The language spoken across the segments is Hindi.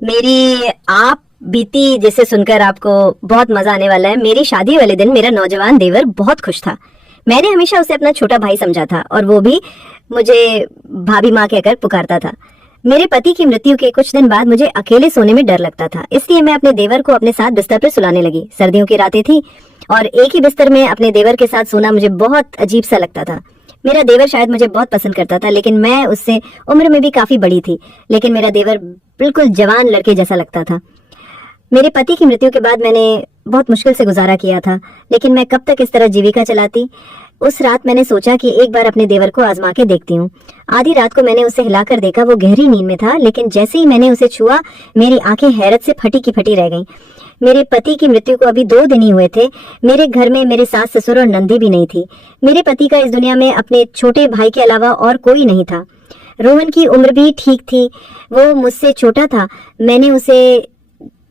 मेरी आप बीती जिसे सुनकर आपको बहुत मजा आने वाला है। मेरी शादी वाले दिन मेरा नौजवान देवर बहुत खुश था। मैंने हमेशा उसे अपना छोटा भाई समझा था और वो भी मुझे भाभी माँ कहकर पुकारता था। मेरे पति की मृत्यु के कुछ दिन बाद मुझे अकेले सोने में डर लगता था, इसलिए मैं अपने देवर को अपने साथ बिस्तर पर सुलाने लगी। सर्दियों की रातें थी और एक ही बिस्तर में अपने देवर के साथ सोना मुझे बहुत अजीब सा लगता था। मेरा देवर शायद मुझे बहुत पसंद करता था, लेकिन मैं उससे उम्र में भी काफी बड़ी थी। लेकिन मेरा देवर बिल्कुल जवान लड़के जैसा लगता था। मेरे पति की मृत्यु के बाद मैंने बहुत मुश्किल से गुजारा किया था, लेकिन मैं कब तक इस तरह जीविका चलाती। उस रात मैंने सोचा कि एक बार अपने देवर को आजमा के देखती हूँ। आधी रात को मैंने उसे हिलाकर देखा। वो गहरी नींद में था, लेकिन जैसे ही मैंने उसे छुआ मेरी आंखें हैरत से फटी की फटी रह गईं। मेरे पति की मृत्यु को अभी 2 दिन ही हुए थे। मेरे घर में मेरे सास ससुर और नंदी भी नहीं थी। मेरे पति का इस दुनिया में अपने छोटे भाई के अलावा और कोई नहीं था। रोहन की उम्र भी ठीक थी, वो मुझसे छोटा था। मैंने उसे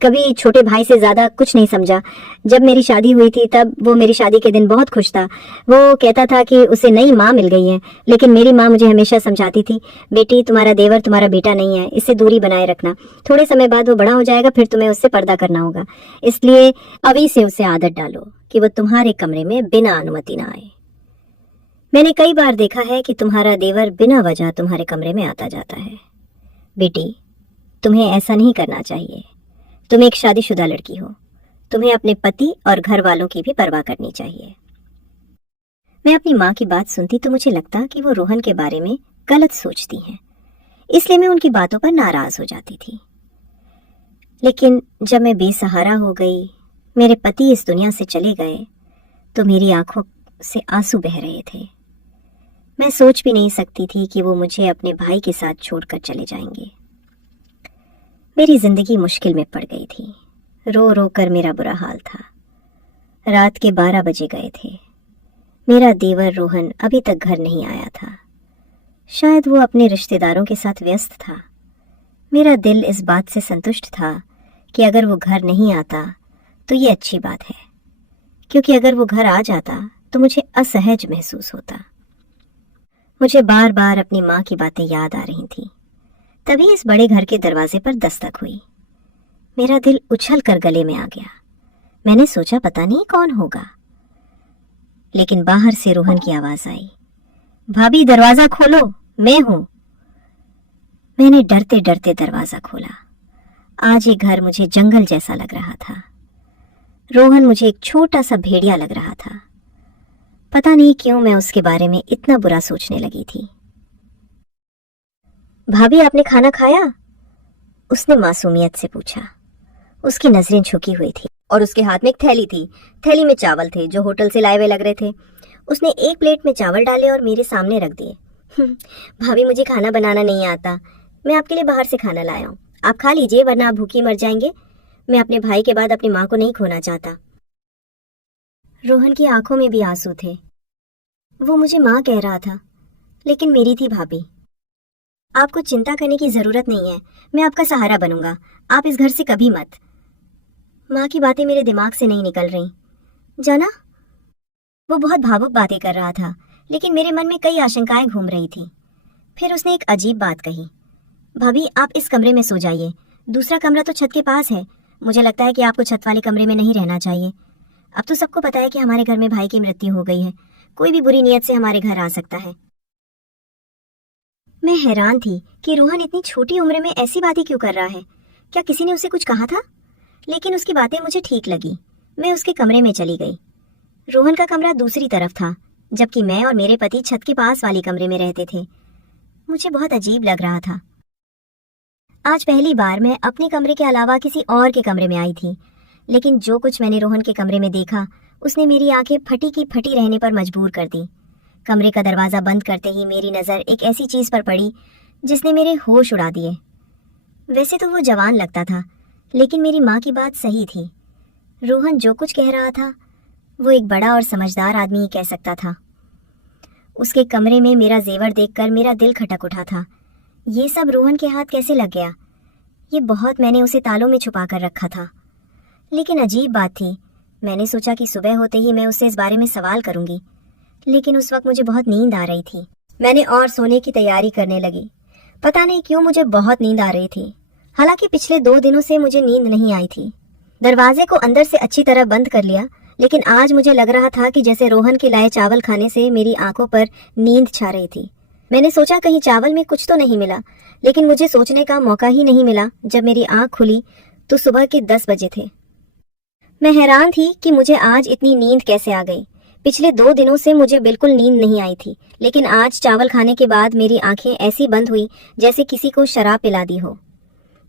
कभी छोटे भाई से ज्यादा कुछ नहीं समझा। जब मेरी शादी हुई थी तब वो मेरी शादी के दिन बहुत खुश था। वो कहता था कि उसे नई माँ मिल गई है, लेकिन मेरी माँ मुझे हमेशा समझाती थी, बेटी तुम्हारा देवर तुम्हारा बेटा नहीं है, इससे दूरी बनाए रखना। थोड़े समय बाद वो बड़ा हो जाएगा, फिर तुम्हें उससे पर्दा करना होगा। इसलिए अभी से उसे आदत डालो कि वो तुम्हारे कमरे में बिना अनुमति ना आए। मैंने कई बार देखा है कि तुम्हारा देवर बिना वजह तुम्हारे कमरे में आता जाता है। बेटी, तुम्हें ऐसा नहीं करना चाहिए। तुम एक शादीशुदा लड़की हो। तुम्हें अपने पति और घर वालों की भी परवाह करनी चाहिए। मैं अपनी माँ की बात सुनती तो मुझे लगता कि वो रोहन के बारे में गलत सोचती हैं, इसलिए मैं उनकी बातों पर नाराज हो जाती थी। लेकिन जब मैं बेसहारा हो गई, मेरे पति इस दुनिया से चले गए, तो मेरी आंखों से आंसू बह रहे थे। मैं सोच भी नहीं सकती थी कि वो मुझे अपने भाई के साथ छोड़कर चले जाएंगे। मेरी जिंदगी मुश्किल में पड़ गई थी। रो रो कर मेरा बुरा हाल था। रात के 12 बजे गए थे। मेरा देवर रोहन अभी तक घर नहीं आया था। शायद वो अपने रिश्तेदारों के साथ व्यस्त था। मेरा दिल इस बात से संतुष्ट था कि अगर वो घर नहीं आता तो ये अच्छी बात है, क्योंकि अगर वो घर आ जाता तो मुझे असहज महसूस होता। मुझे बार बार अपनी माँ की बातें याद आ रही थी। तभी इस बड़े घर के दरवाजे पर दस्तक हुई। मेरा दिल उछल कर गले में आ गया। मैंने सोचा पता नहीं कौन होगा, लेकिन बाहर से रोहन की आवाज आई, भाभी दरवाजा खोलो, मैं हूं। मैंने डरते डरते दरवाजा खोला। आज ये घर मुझे जंगल जैसा लग रहा था। रोहन मुझे एक छोटा सा भेड़िया लग रहा था। पता नहीं क्यों मैं उसके बारे में इतना बुरा सोचने लगी थी। भाभी आपने खाना खाया? उसने मासूमियत से पूछा। उसकी नजरें झुकी हुई थी और उसके हाथ में एक थैली थी। थैली में चावल थे जो होटल से लाए हुए लग रहे थे। उसने एक प्लेट में चावल डाले और मेरे सामने रख दिए। भाभी मुझे खाना बनाना नहीं आता, मैं आपके लिए बाहर से खाना लाया हूँ, आप खा लीजिए वरना आप भूखे मर जाएंगे। मैं अपने भाई के बाद अपनी माँ को नहीं खोना चाहता। रोहन की आंखों में भी आंसू थे। वो मुझे माँ कह रहा था, लेकिन मेरी थी भाभी। आपको चिंता करने की जरूरत नहीं है, मैं आपका सहारा बनूंगा, आप इस घर से कभी मत। माँ की बातें मेरे दिमाग से नहीं निकल रही। जाना, वो बहुत भावुक बातें कर रहा था, लेकिन मेरे मन में कई आशंकाएं घूम रही थी। फिर उसने एक अजीब बात कही, भाभी आप इस कमरे में सो जाइए, दूसरा कमरा तो छत के पास है। मुझे लगता है कि आपको छत वाले कमरे में नहीं रहना चाहिए। अब तो सबको पता है कि हमारे घर में भाई की मृत्यु हो गई है, कोई भी बुरी नीयत से हमारे घर आ सकता है। मैं हैरान थी कि रोहन इतनी छोटी उम्र में ऐसी बातें क्यों कर रहा है। क्या किसी ने उसे कुछ कहा था? लेकिन उसकी बातें मुझे ठीक लगी। मैं उसके कमरे में चली गई। रोहन का कमरा दूसरी तरफ था, जबकि मैं और मेरे पति छत के पास वाले कमरे में रहते थे। मुझे बहुत अजीब लग रहा था। आज पहली बार मैं अपने कमरे के अलावा किसी और के कमरे में आई थी, लेकिन जो कुछ मैंने रोहन के कमरे में देखा उसने मेरी आंखें फटी की फटी रहने पर मजबूर कर दी। कमरे का दरवाजा बंद करते ही मेरी नज़र एक ऐसी चीज़ पर पड़ी जिसने मेरे होश उड़ा दिए। वैसे तो वो जवान लगता था, लेकिन मेरी माँ की बात सही थी। रोहन जो कुछ कह रहा था वो एक बड़ा और समझदार आदमी ही कह सकता था। उसके कमरे में मेरा जेवर देखकर मेरा दिल खटक उठा था। ये सब रोहन के हाथ कैसे लग गया? ये बहुत मैंने उसे तालों में छुपा कर रखा था। लेकिन अजीब बात थी, मैंने सोचा कि सुबह होते ही मैं उससे इस बारे में सवाल करूंगी, लेकिन उस वक्त मुझे बहुत नींद आ रही थी। मैंने और सोने की तैयारी करने लगी। पता नहीं क्यों मुझे बहुत नींद आ रही थी। हालांकि पिछले 2 दिनों से मुझे नींद नहीं आई थी। दरवाजे को अंदर से अच्छी तरह बंद कर लिया, लेकिन आज मुझे लग रहा था कि जैसे रोहन के लाए चावल खाने से मेरी आंखों पर नींद छा रही थी। मैंने सोचा कहीं चावल में कुछ तो नहीं मिला, लेकिन मुझे सोचने का मौका ही नहीं मिला। जब मेरी आंख खुली तो सुबह के 10 बजे थे। मैं हैरान थी कि मुझे आज इतनी नींद कैसे आ गई। पिछले 2 दिनों से मुझे बिल्कुल नींद नहीं आई थी, लेकिन आज चावल खाने के बाद मेरी आंखें ऐसी बंद हुई जैसे किसी को शराब पिला दी हो।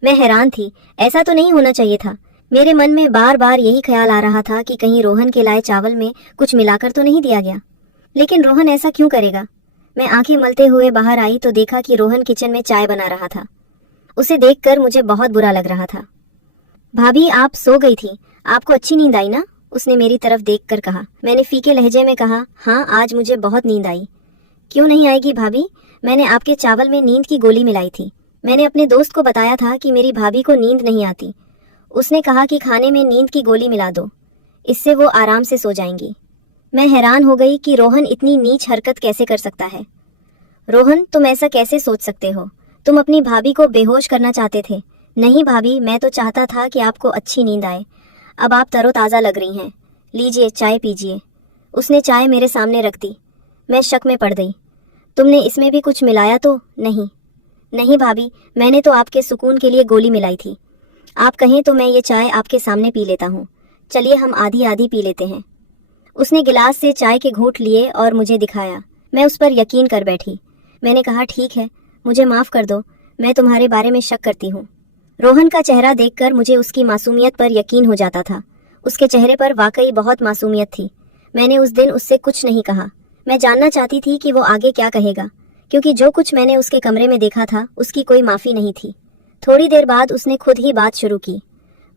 मैं हैरान थी, ऐसा तो नहीं होना चाहिए था। मेरे मन में बार बार यही ख्याल आ रहा था कि कहीं रोहन के लाए चावल में कुछ मिलाकर तो नहीं दिया गया। लेकिन रोहन ऐसा क्यों करेगा? मैं आंखें मलते हुए बाहर आई तो देखा कि रोहन किचन में चाय बना रहा था। उसे देखकर मुझे बहुत बुरा लग रहा था। भाभी, आप सो गई थी, आपको अच्छी नींद आई ना? उसने मेरी तरफ देखकर कहा। मैंने फीके लहजे में कहा, हाँ, आज मुझे बहुत नींद आई। क्यों नहीं आएगी भाभी? मैंने आपके चावल में नींद की गोली मिलाई थी। मैंने अपने दोस्त को बताया था कि मेरी भाभी को नींद नहीं आती। उसने कहा कि खाने में नींद की गोली मिला दो, इससे वो आराम से सो जाएंगी। मैं हैरान हो गई कि रोहन इतनी नीच हरकत कैसे कर सकता है। रोहन, तुम ऐसा कैसे सोच सकते हो? तुम अपनी भाभी को बेहोश करना चाहते थे। नहीं भाभी, मैं तो चाहता था कि आपको अच्छी नींद आए। अब आप तरोताज़ा लग रही हैं। लीजिए, चाय पीजिए। उसने चाय मेरे सामने रख दी। मैं शक में पड़ गई। तुमने इसमें भी कुछ मिलाया तो नहीं? नहीं भाभी, मैंने तो आपके सुकून के लिए गोली मिलाई थी। आप कहें तो मैं ये चाय आपके सामने पी लेता हूँ। चलिए हम आधी आधी पी लेते हैं। उसने गिलास से चाय के घूंट लिए और मुझे दिखाया। मैं उस पर यकीन कर बैठी। मैंने कहा, ठीक है, मुझे माफ़ कर दो, मैं तुम्हारे बारे में शक करती हूँ। रोहन का चेहरा देखकर मुझे उसकी मासूमियत पर यकीन हो जाता था। उसके चेहरे पर वाकई बहुत मासूमियत थी। मैंने उस दिन उससे कुछ नहीं कहा। मैं जानना चाहती थी कि वो आगे क्या कहेगा, क्योंकि जो कुछ मैंने उसके कमरे में देखा था उसकी कोई माफ़ी नहीं थी। थोड़ी देर बाद उसने खुद ही बात शुरू की।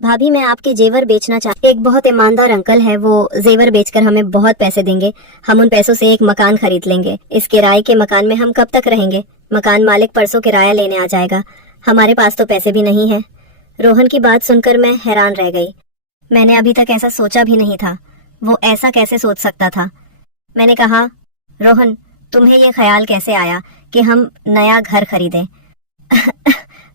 भाभी, मैं आपके जेवर बेचना चाहती। एक बहुत ईमानदार अंकल है, वो जेवर बेचकर हमें बहुत पैसे देंगे। हम उन पैसों से एक मकान खरीद लेंगे। इस किराए के मकान में हम कब तक रहेंगे? मकान मालिक परसों किराया लेने आ जाएगा। हमारे पास तो पैसे भी नहीं है। रोहन की बात सुनकर मैं हैरान रह गई। मैंने अभी तक ऐसा सोचा भी नहीं था। वो ऐसा कैसे सोच सकता था? मैंने कहा, रोहन, तुम्हें ये ख्याल कैसे आया कि हम नया घर खरीदें?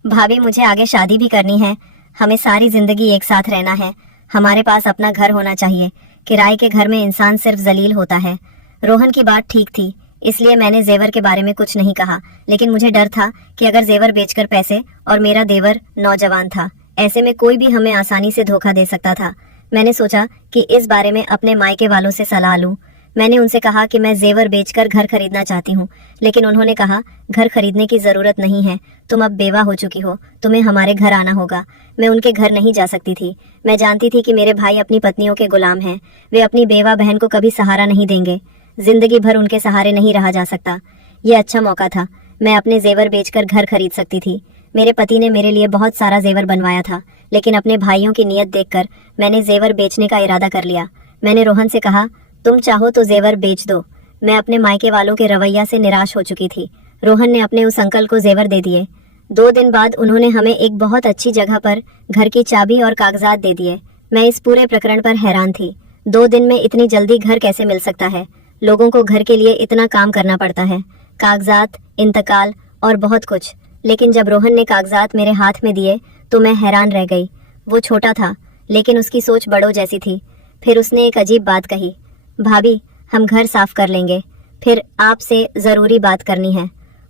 भाभी, मुझे आगे शादी भी करनी है। हमें सारी जिंदगी एक साथ रहना है। हमारे पास अपना घर होना चाहिए। किराए के घर में इंसान सिर्फ जलील होता है। रोहन की बात ठीक थी, इसलिए मैंने जेवर के बारे में कुछ नहीं कहा। लेकिन मुझे डर था कि अगर जेवर बेचकर पैसे, और मेरा देवर नौजवान था, ऐसे में कोई भी हमें आसानी से धोखा दे सकता था। मैंने सोचा कि इस बारे में अपने मायके वालों से सलाह लूं। मैंने उनसे कहा कि मैं जेवर बेचकर घर खरीदना चाहती हूँ, लेकिन उन्होंने कहा, घर खरीदने की जरूरत नहीं है, तुम अब बेवा हो चुकी हो, तुम्हें हमारे घर आना होगा। मैं उनके घर नहीं जा सकती थी। मैं जानती थी कि मेरे भाई अपनी पत्नियों के गुलाम हैं। वे अपनी बेवा बहन को कभी सहारा नहीं देंगे। जिंदगी भर उनके सहारे नहीं रहा जा सकता। ये अच्छा मौका था, मैं अपने जेवर बेचकर घर खरीद सकती थी। मेरे पति ने मेरे लिए बहुत सारा जेवर बनवाया था, लेकिन अपने भाइयों की नीयत देखकर मैंने जेवर बेचने का इरादा कर लिया। मैंने रोहन से कहा, तुम चाहो तो जेवर बेच दो। मैं अपने मायके वालों के रवैया से निराश हो चुकी थी। रोहन ने अपने उस अंकल को जेवर दे दिए। 2 दिन बाद उन्होंने हमें एक बहुत अच्छी जगह पर घर की चाबी और कागजात दे दिए। मैं इस पूरे प्रकरण पर हैरान थी। 2 दिन में इतनी जल्दी घर कैसे मिल सकता है? लोगों को घर के लिए इतना काम करना पड़ता है, कागजात, इंतकाल और बहुत कुछ। लेकिन जब रोहन ने कागजात मेरे हाथ में दिए तो मैं हैरान रह गई। वो छोटा था, लेकिन उसकी सोच बड़ों जैसी थी। फिर उसने एक अजीब बात कही, भाभी, हम घर साफ कर लेंगे, फिर आपसे जरूरी बात करनी है।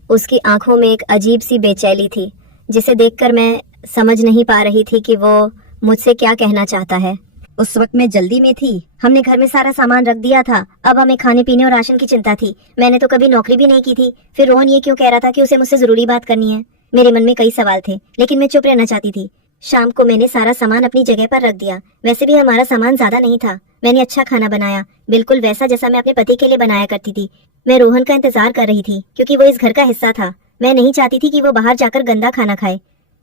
उसकी आंखों में एक अजीब सी बेचैनी थी, जिसे देखकर मैं समझ नहीं पा रही थी कि वो मुझसे क्या कहना चाहता है। उस वक्त मैं जल्दी में थी। हमने घर में सारा सामान रख दिया था। अब हमें खाने पीने और राशन की चिंता थी। मैंने तो कभी नौकरी भी नहीं की थी। फिर रोहन ये क्यों कह रहा था कि उसे मुझसे जरूरी बात करनी है? मेरे मन में कई सवाल थे, लेकिन मैं चुप रहना चाहती थी। शाम को मैंने सारा सामान अपनी जगह पर रख दिया। वैसे भी हमारा सामान ज्यादा नहीं था। मैंने अच्छा खाना बनाया, बिल्कुल वैसा जैसा मैं अपने पति के लिए बनाया करती थी। मैं रोहन का इंतजार कर रही थी, क्योंकि वो इस घर का हिस्सा था। मैं नहीं चाहती थी कि वो बाहर जाकर गंदा खाना खाए।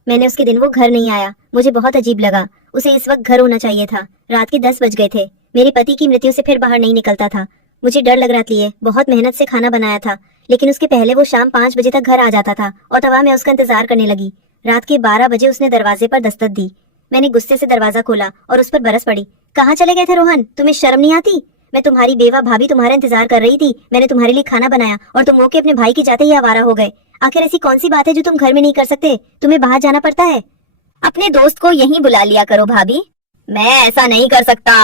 मैंने उसके दिन वो घर नहीं आया। मुझे बहुत अजीब लगा। उसे इस वक्त घर होना चाहिए था। रात के 10 बज गए थे। मेरे पति की मृत्यु से फिर बाहर नहीं निकलता था। मुझे डर लग रहा था। बहुत मेहनत से खाना बनाया था, लेकिन उसके पहले वो शाम 5 बजे तक घर आ जाता था और तब मैं उसका इंतजार करने लगी। रात के 12 बजे उसने दरवाजे पर दस्तक दी। मैंने गुस्से से दरवाजा खोला और उस पर बरस पड़ी। कहाँ चले गए थे रोहन? तुम्हें शर्म नहीं आती? मैं तुम्हारी बेवा भाभी तुम्हारा इंतजार कर रही थी। मैंने तुम्हारे लिए खाना बनाया और तुम मौके अपने भाई के जाते ही आवारा हो गए। आखिर ऐसी कौन सी बात है जो तुम घर में नहीं कर सकते? तुम्हें बाहर जाना पड़ता है? अपने दोस्त को यहीं बुला लिया करो भाभी। मैं ऐसा नहीं कर सकता।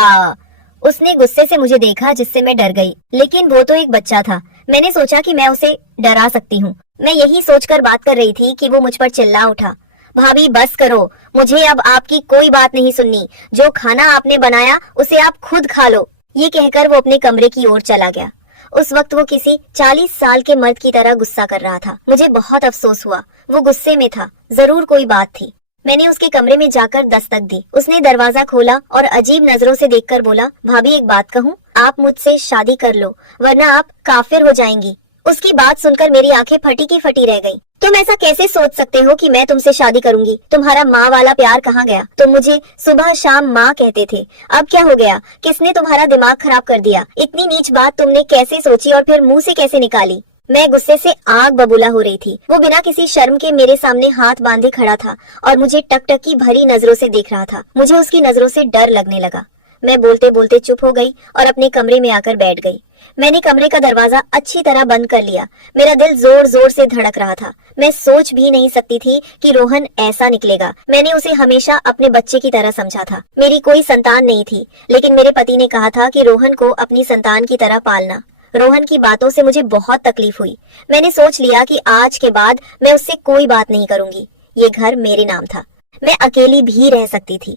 उसने गुस्से से मुझे देखा, जिससे मैं डर गई। लेकिन वो तो एक बच्चा था। मैंने सोचा कि मैं उसे डरा सकती हूँ। मैं यही सोचकर बात कर रही थी कि वो मुझ पर चिल्ला उठा, भाभी बस करो, मुझे अब आपकी कोई बात नहीं सुननी। जो खाना आपने बनाया उसे आप खुद खा लो। ये कहकर वो अपने कमरे की ओर चला गया। उस वक्त वो किसी 40 साल के मर्द की तरह गुस्सा कर रहा था। मुझे बहुत अफसोस हुआ। वो गुस्से में था, जरूर कोई बात थी। मैंने उसके कमरे में जाकर दस्तक दी। उसने दरवाजा खोला और अजीब नजरों से देखकर बोला, भाभी एक बात कहूँ, आप मुझसे शादी कर लो वरना आप काफिर हो जाएंगी। उसकी बात सुनकर मेरी आंखें फटी की फटी रह गईं। तुम ऐसा कैसे सोच सकते हो कि मैं तुमसे शादी करूंगी? तुम्हारा माँ वाला प्यार कहाँ गया? तुम मुझे सुबह शाम माँ कहते थे, अब क्या हो गया? किसने तुम्हारा दिमाग खराब कर दिया? इतनी नीच बात तुमने कैसे सोची और फिर मुंह से कैसे निकाली? मैं गुस्से से आग बबूला हो रही थी। वो बिना किसी शर्म के मेरे सामने हाथ बांधे खड़ा था और मुझे टकटकी भरी नजरों से देख रहा था। मुझे उसकी नजरों से डर लगने लगा। मैं बोलते बोलते चुप हो गई और अपने कमरे में आकर बैठ गई। मैंने कमरे का दरवाजा अच्छी तरह बंद कर लिया। मेरा दिल जोर जोर से धड़क रहा था। मैं सोच भी नहीं सकती थी कि रोहन ऐसा निकलेगा। मैंने उसे हमेशा अपने बच्चे की तरह समझा था। मेरी कोई संतान नहीं थी, लेकिन मेरे पति ने कहा था कि रोहन को अपनी संतान की तरह पालना। रोहन की बातों से मुझे बहुत तकलीफ हुई। मैंने सोच लिया कि आज के बाद मैं उससे कोई बात नहीं करूंगी। ये घर मेरे नाम था। मैं अकेली भी रह सकती थी।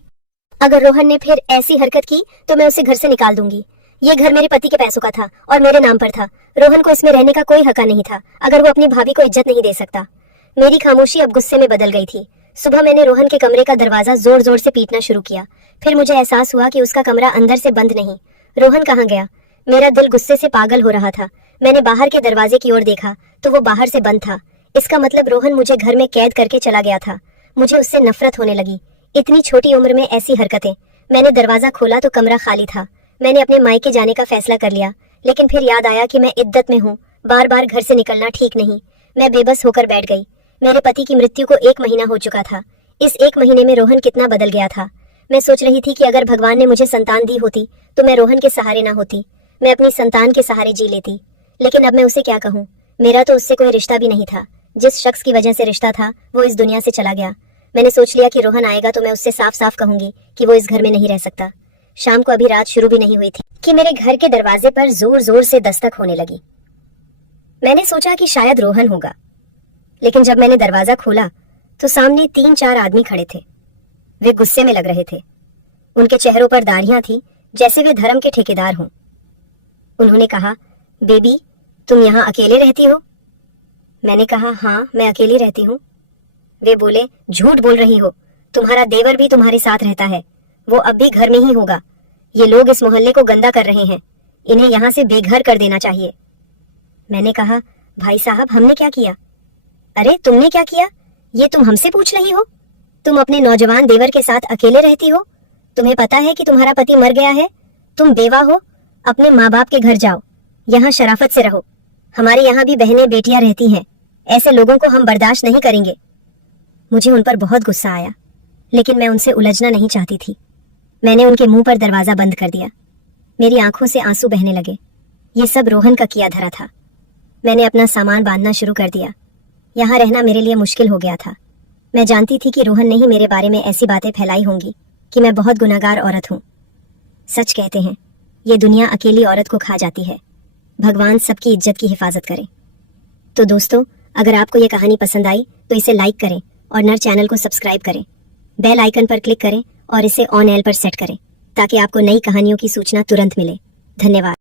अगर रोहन ने फिर ऐसी हरकत की तो मैं उसे घर से निकाल दूंगी। ये घर मेरे पति के पैसों का था और मेरे नाम पर था। रोहन को इसमें रहने का कोई हक नहीं था अगर वो अपनी भाभी को इज्जत नहीं दे सकता। मेरी खामोशी अब गुस्से में बदल गई थी। सुबह मैंने रोहन के कमरे का दरवाजा जोर जोर से पीटना शुरू किया। फिर मुझे एहसास हुआ कि उसका कमरा अंदर से बंद नहीं। रोहन कहाँ गया? मेरा दिल गुस्से से पागल हो रहा था। मैंने बाहर के दरवाजे की ओर देखा तो वो बाहर से बंद था। इसका मतलब रोहन मुझे घर में कैद करके चला गया था। मुझे उससे नफरत होने लगी। इतनी छोटी उम्र में ऐसी हरकतें। मैंने दरवाजा खोला तो कमरा खाली था। मैंने अपने मायके जाने का फैसला कर लिया, लेकिन फिर याद आया कि मैं इद्दत में हूँ। बार बार घर से निकलना ठीक नहीं। मैं बेबस होकर बैठ गई। मेरे पति की मृत्यु को 1 महीना हो चुका था। इस 1 महीने में रोहन कितना बदल गया था। मैं सोच रही थी कि अगर भगवान ने मुझे संतान दी होती तो मैं रोहन के सहारे ना होती। मैं अपनी संतान के सहारे जी लेती। लेकिन अब मैं उसे क्या कहूँ? मेरा तो उससे कोई रिश्ता भी नहीं था। जिस शख्स की वजह से रिश्ता था वो इस दुनिया से चला गया। मैंने सोच लिया कि रोहन आएगा तो मैं उससे साफ साफ कहूंगी कि वो इस घर में नहीं रह सकता। शाम को अभी रात शुरू भी नहीं हुई थी कि मेरे घर के दरवाजे पर जोर जोर से दस्तक होने लगी। मैंने सोचा कि शायद रोहन होगा, लेकिन जब मैंने दरवाजा खोला तो सामने 3-4 आदमी खड़े थे। वे गुस्से में लग रहे थे। उनके चेहरों पर दाढ़ियां थी, जैसे वे धर्म के ठेकेदार हों। उन्होंने कहा, बेबी तुम यहाँ अकेले रहती हो? मैंने कहा, हाँ मैं अकेली रहती हूँ। वे बोले, झूठ बोल रही हो, तुम्हारा देवर भी तुम्हारे साथ रहता है। वो अब भी घर में ही होगा। ये लोग इस मोहल्ले को गंदा कर रहे हैं, इन्हें यहाँ से बेघर कर देना चाहिए। मैंने कहा, भाई साहब हमने क्या किया? अरे तुमने क्या किया, ये तुम हमसे पूछ रही हो? तुम अपने नौजवान देवर के साथ अकेले रहती हो। तुम्हें पता है कि तुम्हारा पति मर गया है। तुम बेवा हो। अपने माँ बाप के घर जाओ, यहाँ शराफत से रहो। हमारे यहाँ भी बहनें बेटियां रहती हैं। ऐसे लोगों को हम बर्दाश्त नहीं करेंगे। मुझे उन पर बहुत गुस्सा आया, लेकिन मैं उनसे उलझना नहीं चाहती थी। मैंने उनके मुंह पर दरवाजा बंद कर दिया। मेरी आंखों से आंसू बहने लगे। ये सब रोहन का किया धरा था। मैंने अपना सामान बांधना शुरू कर दिया। यहाँ रहना मेरे लिए मुश्किल हो गया था। मैं जानती थी कि रोहन ने ही मेरे बारे में ऐसी बातें फैलाई होंगी कि मैं बहुत गुनाहगार औरत हूँ। सच कहते हैं, ये दुनिया अकेली औरत को खा जाती है। भगवान सबकी इज्जत की हिफाजत करे। तो दोस्तों, अगर आपको ये कहानी पसंद आई तो इसे लाइक करें और नर चैनल को सब्सक्राइब करें। बेल आइकन पर क्लिक करें और इसे ऑन एल पर सेट करें ताकि आपको नई कहानियों की सूचना तुरंत मिले। धन्यवाद।